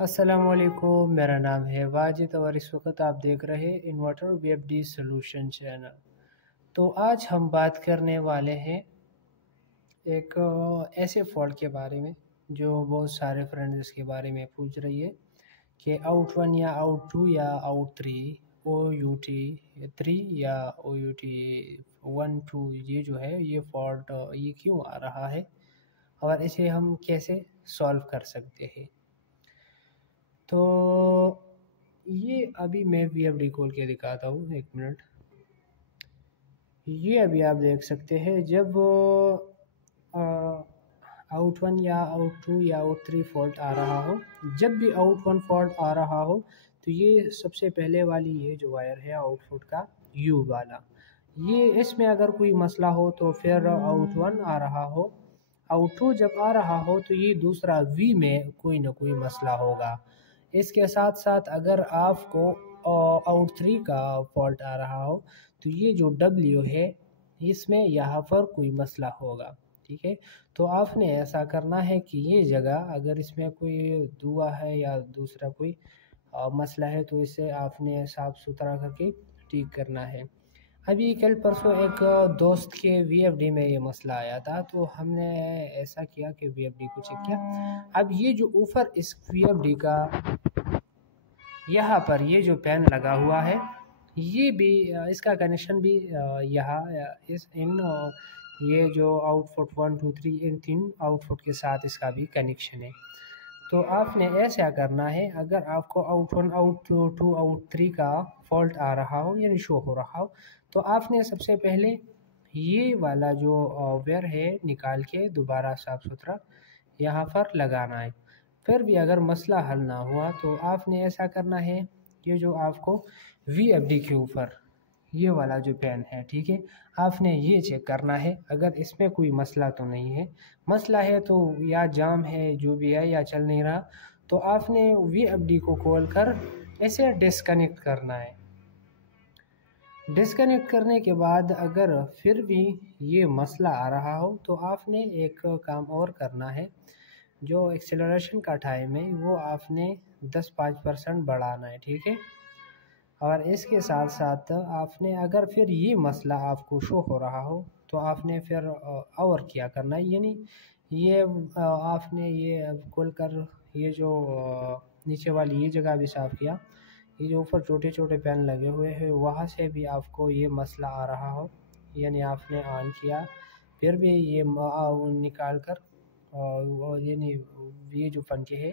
अस्सलामुअलैकुम, मेरा नाम है वाजिद और इस वक्त आप देख रहे हैं इन्वर्टर वीएफडी सॉल्यूशन चैनल। तो आज हम बात करने वाले हैं एक ऐसे फॉल्ट के बारे में जो बहुत सारे फ्रेंड्स इसके बारे में पूछ रही है कि आउट 1 या आउट 2 या आउट 3 OUT 3 या OUT 1 2 ये जो है ये फॉल्ट ये क्यों आ रहा है और इसे हम कैसे सॉल्व कर सकते हैं। तो ये अभी मैं वीएफडी खोल के दिखाता हूँ, एक मिनट। ये अभी आप देख सकते हैं जब आउट 1 या आउट 2 या आउट 3 फॉल्ट आ रहा हो, जब भी आउट 1 फॉल्ट आ रहा हो तो ये सबसे पहले वाली ये जो वायर है आउटपुट का यू वाला, ये इसमें अगर कोई मसला हो तो फिर आउट 1 आ रहा हो, आउट 2 जब आ रहा हो तो ये दूसरा वी में कोई ना कोई मसला होगा। इसके साथ साथ अगर आपको आउट 3 का फॉल्ट आ रहा हो तो ये जो W है इसमें यहाँ पर कोई मसला होगा, ठीक है। तो आपने ऐसा करना है कि ये जगह अगर इसमें कोई दुआ है या दूसरा कोई मसला है तो इसे आपने साफ़ सुथरा करके ठीक करना है। अभी कल परसों एक दोस्त के वीएफडी में ये मसला आया था तो हमने ऐसा किया कि वीएफडी को चेक किया। अब ये जो ऊपर इस वीएफडी का यहाँ पर ये जो पैन लगा हुआ है ये भी इसका कनेक्शन भी यहाँ ये जो आउटपुट 1 2 3 इन 3 आउटपुट के साथ इसका भी कनेक्शन है। तो आपने ऐसा करना है, अगर आपको आउट 1 आउट 2 आउट 3 का फॉल्ट आ रहा हो यानी शो हो रहा हो तो आपने सबसे पहले ये वाला जो वायर है निकाल के दोबारा साफ़ सुथरा यहाँ पर लगाना है। फिर भी अगर मसला हल ना हुआ तो आपने ऐसा करना है, ये जो आपको वीएफडी के ऊपर ये वाला जो पैन है, ठीक है, आपने ये चेक करना है अगर इसमें कोई मसला तो नहीं है। मसला है तो या जाम है जो भी है या चल नहीं रहा तो आपने वीएफडी को खोल कर इसे डिस्कनेक्ट करना है। डिस्कनेक्ट करने के बाद अगर फिर भी ये मसला आ रहा हो तो आपने एक काम और करना है, जो एक्सेलरेशन का टाइम है वो आपने 10-5% बढ़ाना है, ठीक है। और इसके साथ साथ आपने अगर फिर ये मसला आपको शो हो रहा हो तो आपने फिर और क्या करना है, यानी ये आपने ये खोल कर ये जो नीचे वाली ये जगह भी साफ़ किया, ये जो ऊपर छोटे छोटे पैन लगे हुए हैं वहाँ से भी आपको ये मसला आ रहा हो यानी आपने ऑन किया फिर भी ये निकाल कर यानी ये जो पंखे है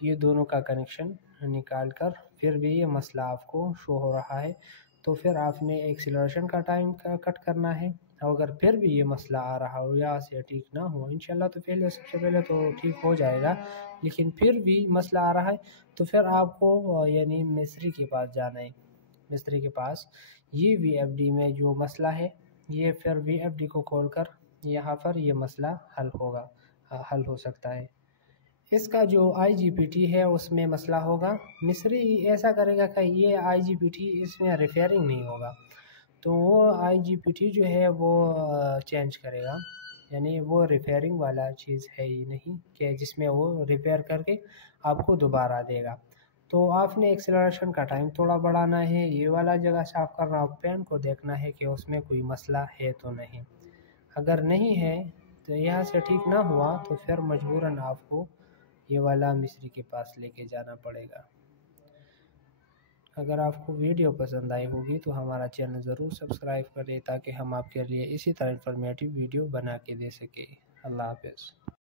ये दोनों का कनेक्शन निकाल कर फिर भी ये मसला आपको शो हो रहा है तो फिर आपने एक्सीलरेशन का टाइम कट करना है। अगर फिर भी ये मसला आ रहा हो या से ठीक ना हो, इंशाल्लाह तो सबसे पहले तो ठीक हो जाएगा, लेकिन फिर भी मसला आ रहा है तो फिर आपको यानी मिस्त्री के पास जाना है। मिस्त्री के पास ये वीएफडी में जो मसला है ये फिर वीएफडी को खोलकर यहाँ पर ये मसला हल हो सकता है। इसका जो IGBT है उसमें मसला होगा, मिस्त्री ऐसा करेगा कि ये IGBT इसमें रिपेयरिंग नहीं होगा तो वो IGBT जो है वो चेंज करेगा, यानी वो रिपेयरिंग वाला चीज़ है ही नहीं कि जिसमें वो रिपेयर करके आपको दोबारा देगा। तो आपने एक्सेलरेशन का टाइम थोड़ा बढ़ाना है, ये वाला जगह साफ़ करना, पैन को देखना है कि उसमें कोई मसला है तो नहीं। अगर नहीं है तो यहाँ से ठीक ना हुआ तो फिर मजबूरन आपको ये वाला मिस्त्री के पास लेके जाना पड़ेगा। अगर आपको वीडियो पसंद आई होगी तो हमारा चैनल ज़रूर सब्सक्राइब करें ताकि हम आपके लिए इसी तरह इन्फॉर्मेटिव वीडियो बना के दे सकें। अल्लाह हाफ़िज़।